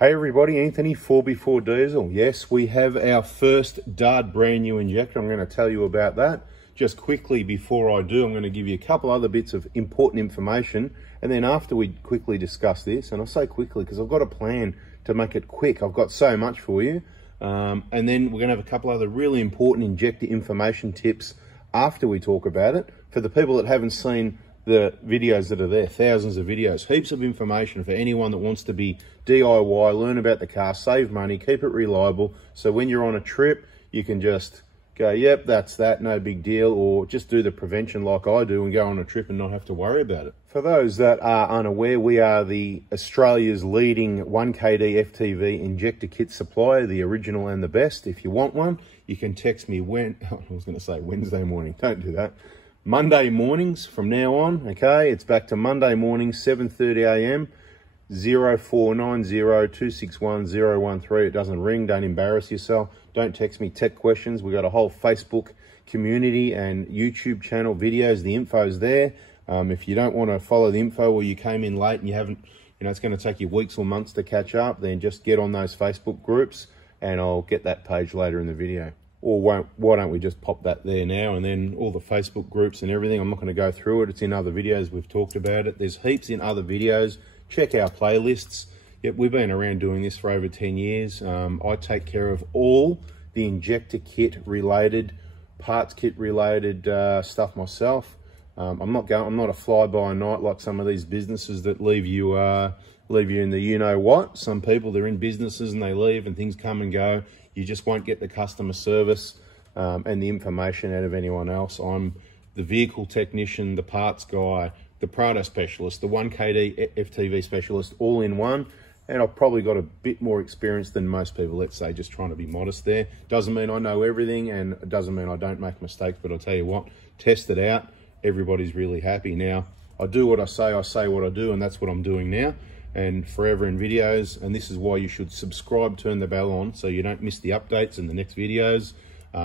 Hey everybody, Anthony, 4x4 Diesel. Yes, we have our first dud brand new injector. I'm going to tell you about that. Just quickly before I do, I'm going to give you a couple other bits of important information. And then after we quickly discuss this, and I say quickly because I've got a plan to make it quick. I've got so much for you. And then we're going to have a couple other really important injector information tips after we talk about it. For the people that haven't seen the videos that are there, thousands of videos, heaps of information for anyone that wants to be DIY, learn about the car, save money, keep it reliable. So when you're on a trip, you can just go, yep, that's that, no big deal, or just do the prevention like I do and go on a trip and not have to worry about it. For those that are unaware, we are the Australia's leading 1kd-ftv injector kit supplier, the original and the best. If you want one, you can text me I was going to say Wednesday morning, don't do that. Monday mornings from now on, okay? It's back to Monday mornings, 7:30 a.m. 0490-261-013. It doesn't ring, don't embarrass yourself. Don't text me tech questions. We've got a whole Facebook community and YouTube channel videos. The info's there. If you don't want to follow the info or you came in late and you haven't, it's going to take you weeks or months to catch up, then just get on those Facebook groups and I'll get that page later in the video. Or why don't we just pop that there now, and then all the Facebook groups and everything, I'm not going to go through it. It's in other videos. We've talked about it. There's heaps in other videos. Check our playlists. Yep, we've been around doing this for over 10 years. I take care of all the injector kit related, parts kit related stuff myself. I'm not a fly-by-night like some of these businesses that leave you in the you-know-what. Some people, they're in businesses and they leave and things come and go. You just won't get the customer service and the information out of anyone else. I'm the vehicle technician, the parts guy, the Prado specialist, the 1kd-ftv specialist, all in one. And I've probably got a bit more experience than most people, let's say, just trying to be modest there. Doesn't mean I know everything, and it doesn't mean I don't make mistakes, but I'll tell you what, test it out. Everybody's really happy. Now, I do what I say what I do, and that's what I'm doing now. And forever in videos, and this is why you should subscribe, turn the bell on so you don't miss the updates and the next videos.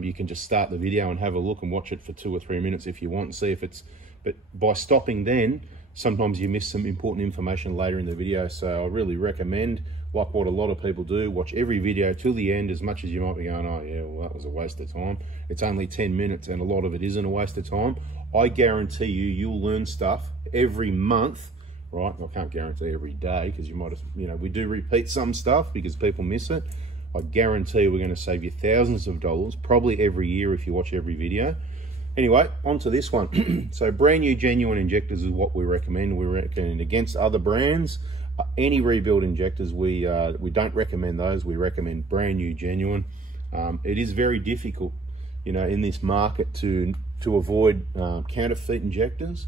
You can just start the video and have a look and watch it for 2 or 3 minutes if you want and see if it's, but by stopping then, sometimes you miss some important information later in the video. So I really recommend, like what a lot of people do, watch every video till the end, as much as you might be going, oh yeah, well that was a waste of time. It's only 10 minutes and a lot of it isn't a waste of time. I guarantee you'll learn stuff every month. Right, I can't guarantee every day because you might have, we do repeat some stuff because people miss it. I guarantee we're going to save you thousands of dollars, probably every year if you watch every video. Anyway, on to this one. So brand new genuine injectors is what we recommend. We recommend against other brands. Any rebuild injectors, we don't recommend those. We recommend brand new genuine. It is very difficult, in this market to avoid counterfeit injectors.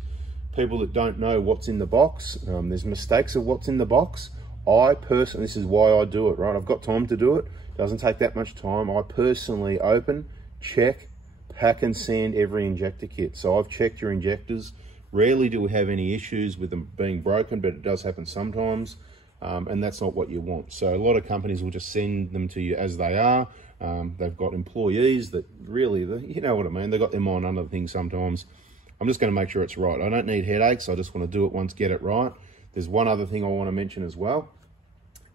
People that don't know what's in the box, there's mistakes of what's in the box. I personally, this is why I do it, right? I've got time to do it. Doesn't take that much time. I personally open, check, pack and sand every injector kit. So I've checked your injectors. Rarely do we have any issues with them being broken, but it does happen sometimes. And that's not what you want. So a lot of companies will just send them to you as they are. They've got employees that really, you know what I mean? They've got their mind on other things sometimes. I'm just going to make sure it's right. I don't need headaches. I just want to do it once, get it right. There's one other thing I want to mention as well.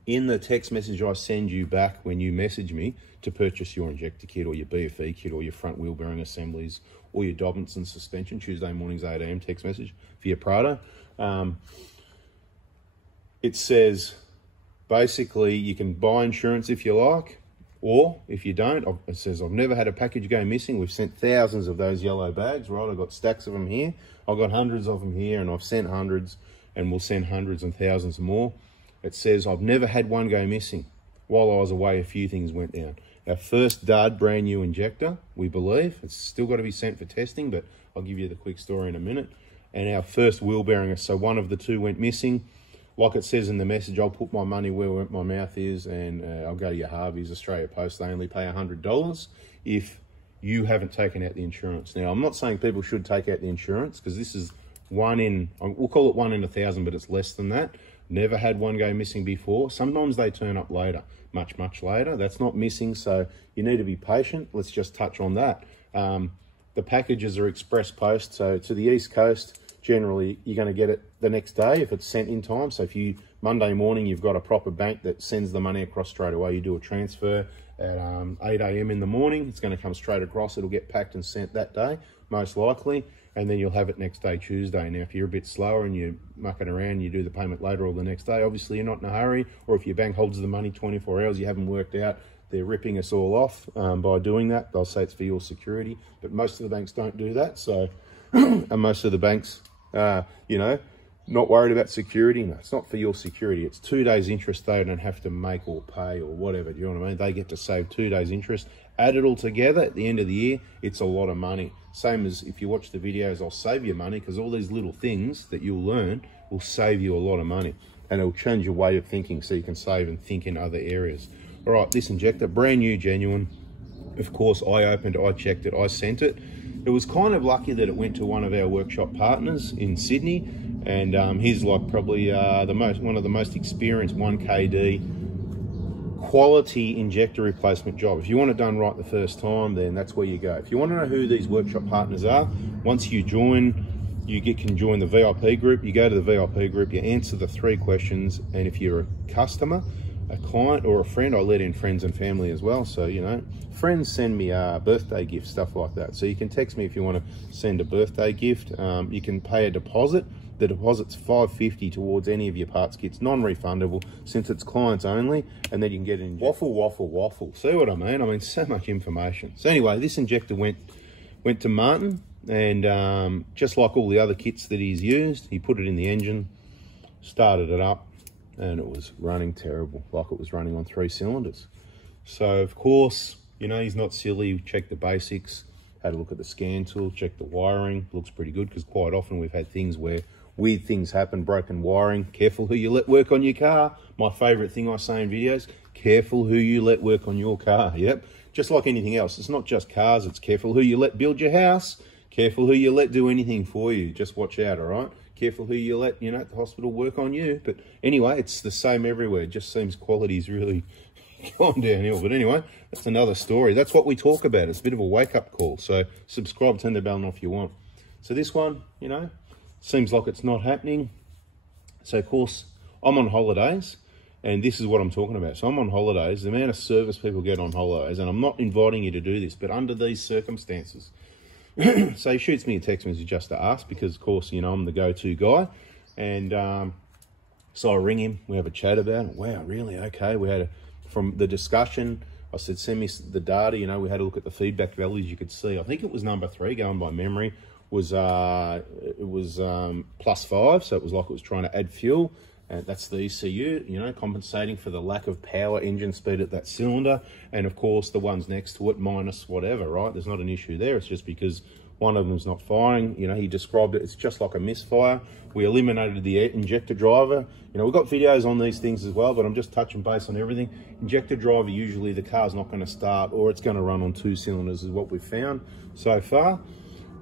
In the text message I send you back when you message me to purchase your injector kit or your BFE kit or your front wheel bearing assemblies or your Dobinson suspension, Tuesday mornings 8 AM text message for your Prado, it says basically you can buy insurance if you like, or if you don't, it says, I've never had a package go missing. We've sent thousands of those yellow bags, right? I've got stacks of them here. I've got hundreds of them here, and I've sent hundreds, and we'll send hundreds and thousands more. It says, I've never had one go missing. While I was away, a few things went down. Our first dud brand new injector, we believe. It's still got to be sent for testing, but I'll give you the quick story in a minute. And our first wheel bearing, so one of the two went missing. Like it says in the message, I'll put my money where my mouth is, and I'll go to your Harvey's, Australia Post. They only pay $100 if you haven't taken out the insurance. Now, I'm not saying people should take out the insurance because this is we'll call it 1 in 1,000, but it's less than that. Never had one go missing before. Sometimes they turn up later, much, much later. That's not missing, so you need to be patient. Let's just touch on that. The packages are express post, so to the East Coast, generally you're going to get it the next day if it's sent in time. So if you Monday morning, you've got a proper bank that sends the money across straight away. You do a transfer at 8 a.m. in the morning. It's going to come straight across. It'll get packed and sent that day, most likely. And then you'll have it next day, Tuesday. Now, if you're a bit slower and you're mucking around, you do the payment later or the next day, obviously you're not in a hurry. Or if your bank holds the money 24 hours, you haven't worked out, they're ripping us all off by doing that. They'll say it's for your security, but most of the banks don't do that. So, and most of the banks, you know, not worried about security. No, it's not for your security. It's 2 days interest they don't have to make or pay or whatever. Do you know what I mean? They get to save 2 days interest. Add it all together at the end of the year, it's a lot of money. Same as if you watch the videos, I'll save you money, because all these little things that you'll learn will save you a lot of money, and it'll change your way of thinking so you can save and think in other areas. All right, this injector, brand new, genuine. Of course, I opened it, I checked it, I sent it. It was kind of lucky that it went to one of our workshop partners in Sydney, and he's like probably one of the most experienced 1kd quality injector replacement job. If you want it done right the first time, then that's where you go. If you want to know who these workshop partners are, once you join, you can join the VIP group. You go to the VIP group, you answer the 3 questions, and if you're a customer, a client, or a friend, I let in friends and family as well. So, you know, friends send me birthday gifts, stuff like that. So you can text me if you want to send a birthday gift. You can pay a deposit. The deposit's $5.50 towards any of your parts kits, non-refundable, since it's clients only, and then you can get in waffle, waffle, waffle. See what I mean? I mean, so much information. So anyway, this injector went to Martin, and just like all the other kits that he's used, he put it in the engine, started it up, and it was running terrible, like it was running on 3 cylinders. So of course, you know, he's not silly. Check the basics, had a look at the scan tool, check the wiring, looks pretty good, because quite often we've had things where weird things happen, broken wiring. Careful who you let work on your car. My favorite thing I say in videos, careful who you let work on your car. Yep, just like anything else, it's not just cars, it's careful who you let build your house, careful who you let do anything for you. Just watch out, all right? Careful who you let, you know, at the hospital work on you. But anyway, it's the same everywhere. It just seems quality's really gone downhill. But anyway, that's another story. That's what we talk about. It's a bit of a wake-up call. So subscribe, turn the bell on if you want. So this one, you know, seems like it's not happening. So of course, I'm on holidays, and this is what I'm talking about. So I'm on holidays, the amount of service people get on holidays, and I'm not inviting you to do this, but under these circumstances. So he shoots me a text message just to ask, because of course, you know, I'm the go-to guy. And so I ring him, we have a chat about it. Wow, really? Okay. We had from the discussion, I said, send me the data. You know, we had a look at the feedback values. You could see, I think it was number 3, going by memory, was +5. So it was like it was trying to add fuel. And that's the ECU, you know, compensating for the lack of power, engine speed at that cylinder. And of course, the ones next to it, minus whatever, right? There's not an issue there. It's just because one of them's not firing. You know, he described it, it's just like a misfire. We eliminated the injector driver. You know, we've got videos on these things as well, but I'm just touching base on everything. Injector driver, usually the car's not going to start, or it's going to run on 2 cylinders is what we've found so far.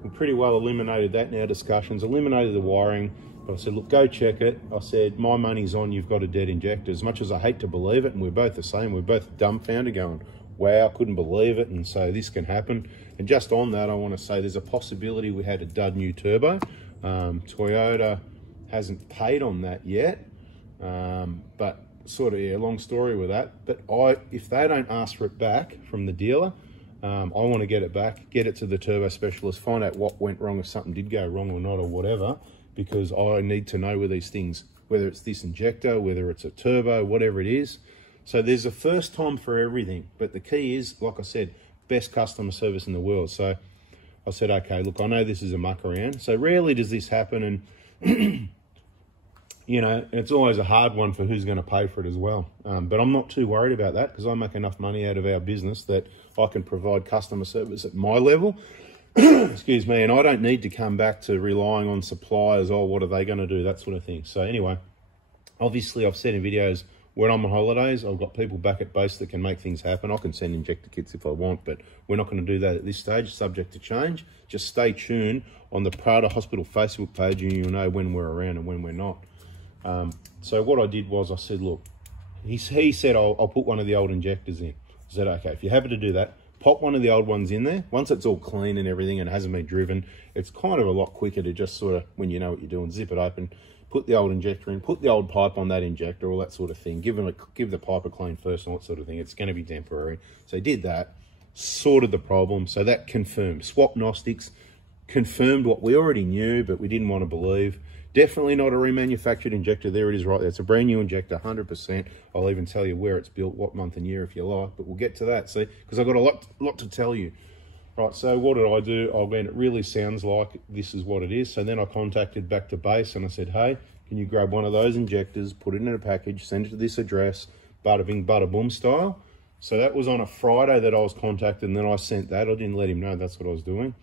We pretty well eliminated that in our discussions, eliminated the wiring. But I said, look, go check it. I said, my money's on, you've got a dead injector. As much as I hate to believe it, and we're both the same, we're both dumbfounded going, wow, couldn't believe it. And so this can happen. And just on that, I want to say there's a possibility we had a dud new turbo. Toyota hasn't paid on that yet. But sort of, yeah, long story with that. But if they don't ask for it back from the dealer, I want to get it back, get it to the turbo specialist, find out what went wrong, if something did go wrong or not or whatever, because I need to know where these things, whether it's this injector, whether it's a turbo, whatever it is. So there's a first time for everything, but the key is, like I said, best customer service in the world. So I said, okay, look, I know this is a muck around. So rarely does this happen, and you know, it's always a hard one for who's going to pay for it as well. But I'm not too worried about that, because I make enough money out of our business that I can provide customer service at my level. Excuse me, and I don't need to come back to relying on suppliers. Oh, what are they going to do? That sort of thing. So anyway, obviously I've said in videos, when I'm on holidays, I've got people back at base that can make things happen. I can send injector kits if I want, but we're not going to do that at this stage, subject to change. Just stay tuned on the Prada Hospital Facebook page, and you'll know when we're around and when we're not. So what I did was I said, look, he said, I'll put one of the old injectors in. I said, okay, if you're happy to do that, pop one of the old ones in there. Once it's all clean and everything and hasn't been driven, it's kind of a lot quicker to just sort of, when you know what you're doing, zip it open, put the old injector in, put the old pipe on that injector, all that sort of thing. Give the pipe a clean first and all that sort of thing. It's going to be temporary. So he did that, sorted the problem. So that confirmed. Swapnostics confirmed what we already knew, but we didn't want to believe. Definitely not a remanufactured injector. There it is right there. It's a brand new injector, 100%. I'll even tell you where it's built, what month and year if you like, but we'll get to that, see, because I've got a lot to tell you. Right, so what did I do? I went, it really sounds like this is what it is. So then I contacted back to base and I said, hey, can you grab one of those injectors, put it in a package, send it to this address, bada bing, bada boom style. So that was on a Friday that I was contacted, and then I sent that. I didn't let him know that's what I was doing.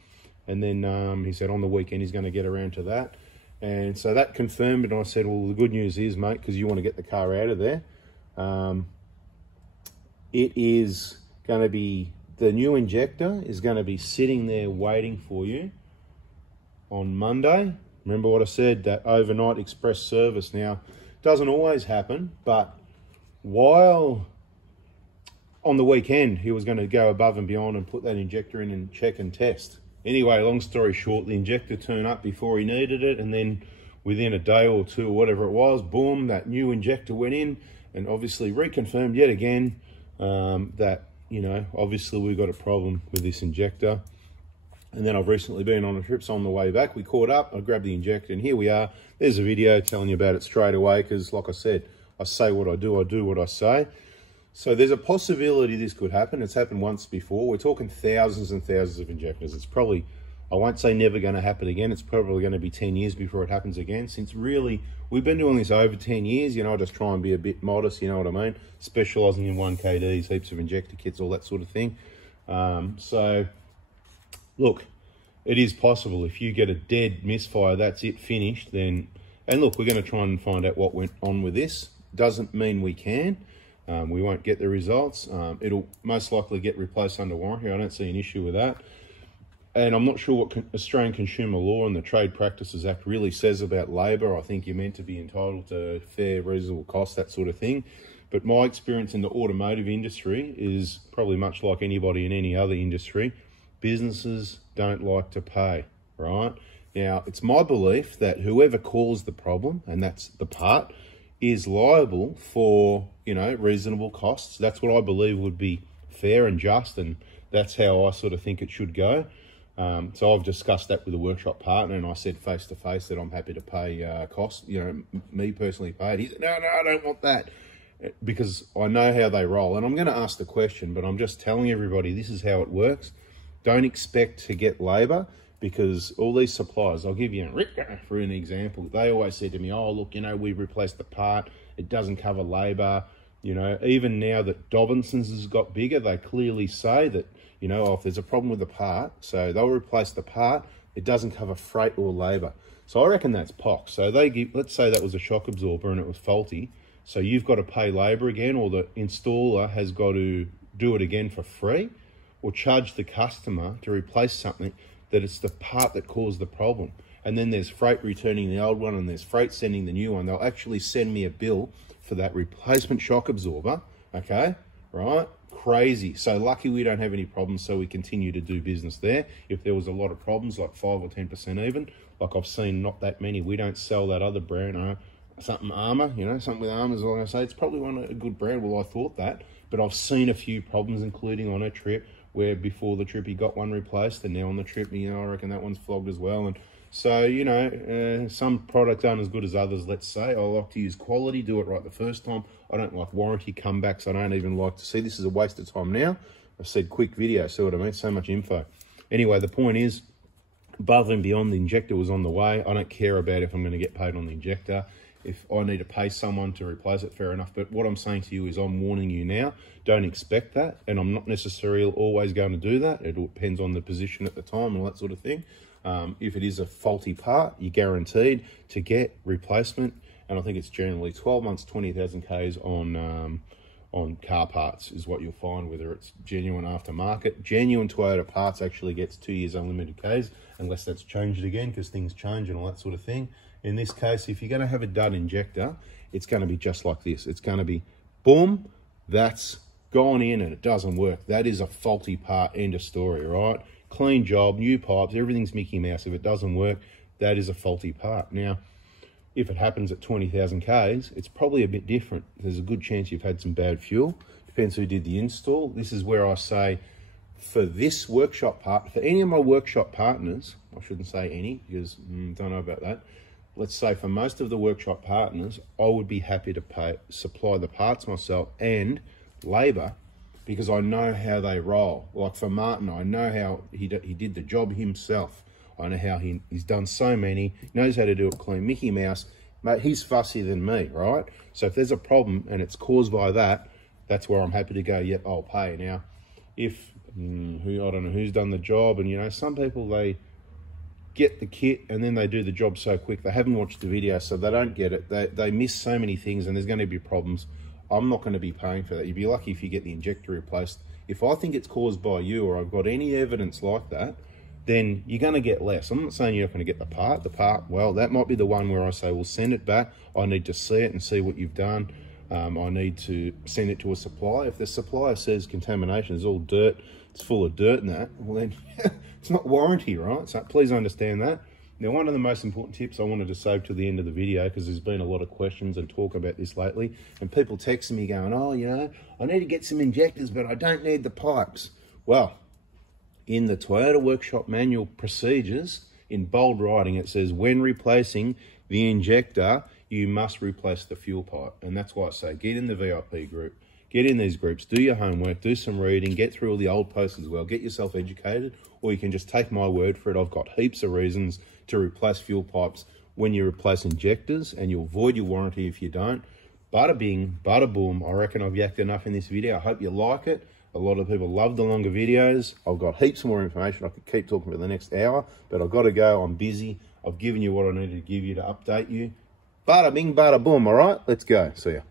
And then he said on the weekend he's going to get around to that. And so that confirmed, and I said, well, the good news is, mate, because you want to get the car out of there, it is going to be, the new injector is going to be sitting there waiting for you on Monday. Remember what I said, that overnight express service. Now, doesn't always happen, but while on the weekend he was going to go above and beyond and put that injector in and check and test. Anyway, long story short, the injector turned up before he needed it, and then within a day or two or whatever it was, boom, that new injector went in, and obviously reconfirmed yet again that, you know, obviously we've got a problem with this injector. And then I've recently been on a trip, so on the way back, we caught up, I grabbed the injector, and here we are. There's a video telling you about it straight away, because like I said, I say what I do what I say. So there's a possibility this could happen. It's happened once before. We're talking thousands and thousands of injectors. It's probably, I won't say never going to happen again. It's probably going to be 10 years before it happens again. Since really, we've been doing this over 10 years. You know, I just try and be a bit modest, you know what I mean? Specialising in 1kds, heaps of injector kits, all that sort of thing. So, look, it is possible. If you get a dead misfire, that's it, finished, then... And look, we're going to try and find out what went on with this. Doesn't mean we can. We won't get the results. It'll most likely get replaced under warranty. I don't see an issue with that. And I'm not sure what Australian Consumer Law and the Trade Practices Act really says about labour. I think you're meant to be entitled to fair, reasonable cost, that sort of thing. But my experience in the automotive industry is probably much like anybody in any other industry. Businesses don't like to pay, right? Now, it's my belief that whoever caused the problem, and that's the part, is liable for, you know, reasonable costs. That's what I believe would be fair and just, and that's how I sort of think it should go. So I've discussed that with a workshop partner, and I said face to face that I'm happy to pay costs, you know, me personally paid. He said, no, I don't want that, because I know how they roll. And I'm going to ask the question, but I'm just telling everybody this is how it works. Don't expect to get labour, because all these suppliers, I'll give you for an example, they always said to me, oh, look, you know, we've replaced the part, it doesn't cover labour. You know, even now that Dobinson's has got bigger, they clearly say that, you know, if there's a problem with the part, so they'll replace the part, it doesn't cover freight or labour. So I reckon that's POC. So they give, let's say that was a shock absorber and it was faulty, so you've got to pay labour again, or the installer has got to do it again for free, or charge the customer to replace something that it's the part that caused the problem. And then there's freight returning the old one, and there's freight sending the new one. They'll actually send me a bill for that replacement shock absorber, okay, right? Crazy. So lucky we don't have any problems, so we continue to do business there. If there was a lot of problems, like 5 or 10% even, like I've seen not that many, we don't sell that other brand, something Armour, you know, something with Armour is what I say. It's probably a good brand. Well, I thought that, but I've seen a few problems, including on a trip, where before the trip he got one replaced, and now on the trip, you know, I reckon that one's flogged as well. And so, you know, some products aren't as good as others, let's say. I like to use quality, do it right the first time. I don't like warranty comebacks. I don't even like to see, this is a waste of time now. I said quick video, see what I mean? So much info. Anyway, the point is, above and beyond, the injector was on the way. I don't care about if I'm going to get paid on the injector. If I need to pay someone to replace it, fair enough. But what I'm saying to you is I'm warning you now, don't expect that. And I'm not necessarily always going to do that. It depends on the position at the time and all that sort of thing. If it is a faulty part, you're guaranteed to get replacement. And I think it's generally 12 months, 20,000 Ks on car parts is what you'll find, whether it's genuine aftermarket. Genuine Toyota parts actually gets 2 years unlimited Ks, unless that's changed again, because things change and all that sort of thing. In this case, if you're going to have a dud injector, it's going to be just like this. It's going to be, boom, that's gone in and it doesn't work. That is a faulty part, end of story, right? Clean job, new pipes, everything's Mickey Mouse. If it doesn't work, that is a faulty part. Now, If it happens at 20,000 Ks, it's probably a bit different. There's a good chance you've had some bad fuel. Depends who did the install. This is where I say, for this workshop part, for any of my workshop partners, I shouldn't say any because don't know about that. Let's say for most of the workshop partners, I would be happy to supply the parts myself and labour, because I know how they roll. Like for Martin, I know how he did the job himself. I know how he's done so many, he knows how to do it clean. Mickey Mouse, mate, he's fussier than me, right? So if there's a problem and it's caused by that, that's where I'm happy to go, yep, I'll pay. Now, if, I don't know who's done the job, and you know, some people, they get the kit and then they do the job so quick, they haven't watched the video, so they don't get it. They miss so many things and there's going to be problems. I'm not going to be paying for that. You'd be lucky if you get the injector replaced. If I think it's caused by you or I've got any evidence like that, then you're going to get less. I'm not saying you're not going to get the part. The part, well, that might be the one where I say, well, send it back. I need to see it and see what you've done. I need to send it to a supplier. If the supplier says contamination is all dirt, it's full of dirt and that, well then it's not warranty, right? So please understand that. Now, one of the most important tips I wanted to save to the end of the video, because there's been a lot of questions and talk about this lately, and people texting me going, oh, you know, I need to get some injectors, but I don't need the pipes. Well, in the Toyota Workshop Manual Procedures, in bold writing, it says, when replacing the injector, you must replace the fuel pipe. And that's why I say, get in the VIP group, get in these groups, do your homework, do some reading, get through all the old posts as well, get yourself educated, or you can just take my word for it. I've got heaps of reasons to replace fuel pipes when you replace injectors, and you'll void your warranty if you don't. Bada bing, bada boom. I reckon I've yacked enough in this video. I hope you like it. A lot of people love the longer videos. I've got heaps more information. I could keep talking for the next hour, but I've got to go. I'm busy. I've given you what I needed to give you to update you. Bada bing, bada boom. All right, let's go. See ya.